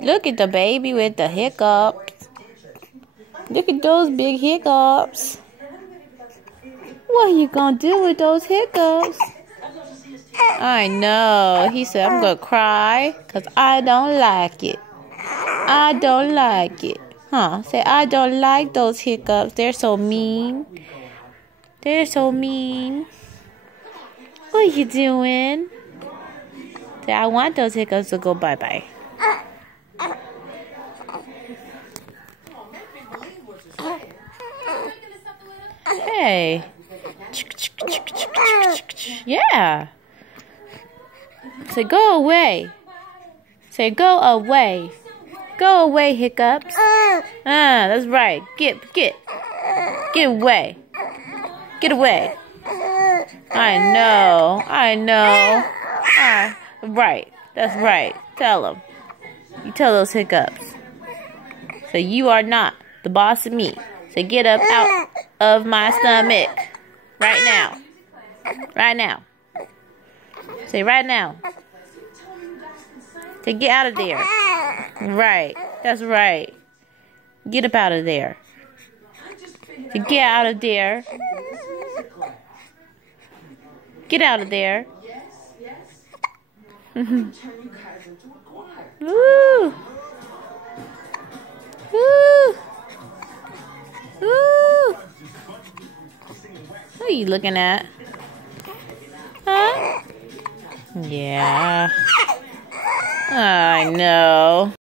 Look at the baby with the hiccups. Look at those big hiccups. What are you gonna do with those hiccups? I know. He said, I'm gonna cry because I don't like it. I don't like it. Huh? Say, I don't like those hiccups. They're so mean. They're so mean. What are you doing? Say, I want those hiccups to go bye-bye. Hey. Yeah. Say, go away. Say, go away. Go away, hiccups. That's right. Get away. Get away. I know. Right. That's right. Tell them. You tell those hiccups. Say, you are not the boss of me. Say, get up out of my stomach. Right now. Right now. Say, right now. Say, get out of there. Right. That's right. Get up out of there. Say, get out of there. Get out of there. Woo. Woo. Woo. What are you looking at? Huh? Yeah. I know.